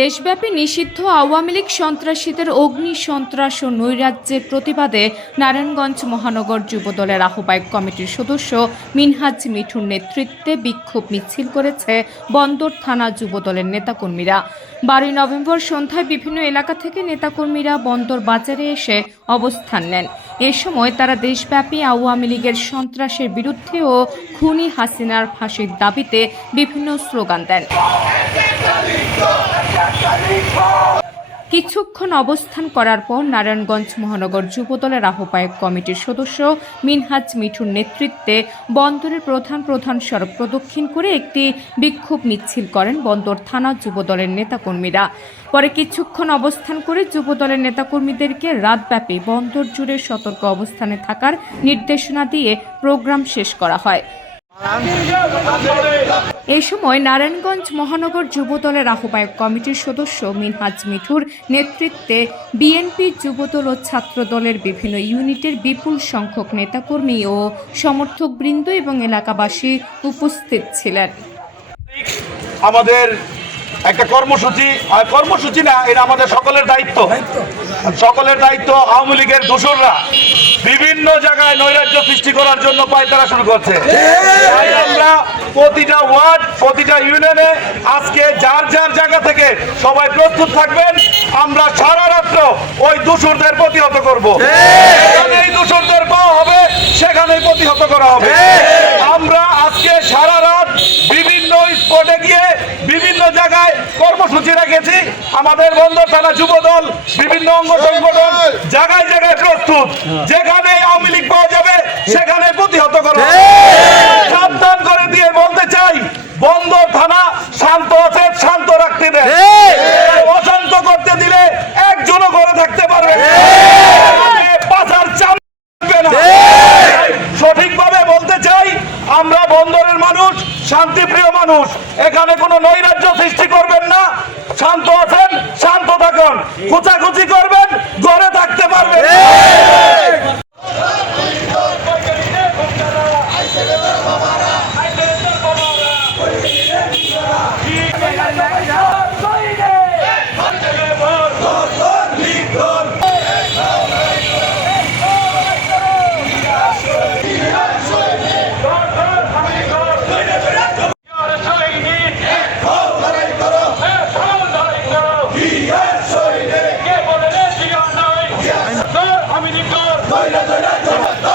দেশব্যাপী নিষিদ্ধ আওয়ামী লীগ সন্ত্রাসীদের অগ্নি সন্ত্রাস ও নৈরাজ্যের প্রতিবাদে নারায়ণগঞ্জ মহানগর যুবদলের আহ্বায়ক কমিটির সদস্য মিনহাজ মিঠুর নেতৃত্বে বিক্ষোভ মিছিল করেছে বন্দর থানা যুবদলের নেতাকর্মীরা। বারোই নভেম্বর সন্ধ্যায় বিভিন্ন এলাকা থেকে নেতাকর্মীরা বন্দর বাজারে এসে অবস্থান নেন। এ সময় তারা দেশব্যাপী আওয়ামী লীগের সন্ত্রাসের বিরুদ্ধে ও খুনি হাসিনার ফাঁসির দাবিতে বিভিন্ন স্লোগান দেন। কিছুক্ষণ অবস্থান করার পর নারায়ণগঞ্জ মহানগর যুবদলের আহ্বায়ক কমিটির সদস্য মিনহাজ মিঠুর নেতৃত্বে বন্দরের প্রধান প্রধান সড়ক প্রদক্ষিণ করে একটি বিক্ষোভ মিছিল করেন বন্দর থানা যুবদলের নেতাকর্মীরা। পরে কিছুক্ষণ অবস্থান করে যুবদলের নেতাকর্মীদেরকে রাতব্যাপী বন্দর জুড়ে সতর্ক অবস্থানে থাকার নির্দেশনা দিয়ে প্রোগ্রাম শেষ করা হয়। এই সময় নারায়ণগঞ্জ মহানগর যুবদলের আহ্বায়ক কমিটির সদস্য মিনহাজ মিঠুর নেতৃত্বে বিএনপি যুবদল ও ছাত্রদলের বিভিন্ন ইউনিটের বিপুল সংখ্যক নেতাকর্মী ও সমর্থকবৃন্দ এবং এলাকাবাসী উপস্থিত ছিলেন। আমাদের একটা কর্মসূচি কর্মসূচি না এটা আমাদের সকলের দায়িত্ব। সকলের দায়িত্ব আওয়ামী লীগের দোসররা বিভিন্ন জায়গায় নৈরাজ্য সৃষ্টি করার জন্য পায়তারা শুরু করছে। আমরা প্রতিটা ওয়ার্ড প্রতিটা ইউনিয়নে আজকে যার যার জায়গা থেকে সবাই প্রস্তুত থাকবেন আমরা সারা রাত্র ওই দূষরদের প্রতিহত করব। যেখানেই দূষরদের পাওয়া হবে সেখানেই প্রতিহত করা হবে আমরা আজকে সারা রাত বিভিন্ন স্পটে গিয়ে বিভিন্ন জায়গায় কর্মসূচি রেখেছি আমাদের বন্ধ থানা যুবদল, বিভিন্ন অঙ্গ সংগঠন জায়গায় জায়গায় প্রস্তুত। যেখানে আওয়ামী লীগ পাওয়া যাবে, সেখানে প্রতিহত করা সাবধান করে দিয়ে বলতে চাই, বন্ধ থানা শান্ত আছে, শান্ত রাখতে দেয় অশান্ত করতে দিলে একজনও ঘরে থাকতে পারবে না। সঠিকভাবে বলতে চাই, আমরা বন্দরের মানুষ, শান্তিপ্রিয় মানুষ। এখানে কোনো নৈরাজ্য সৃষ্টি করবেন না। শান্ত আছেন শান্ত থাকুন। খুচাখুচি করবেন গড়ে থাকতে Baila, baila, baila.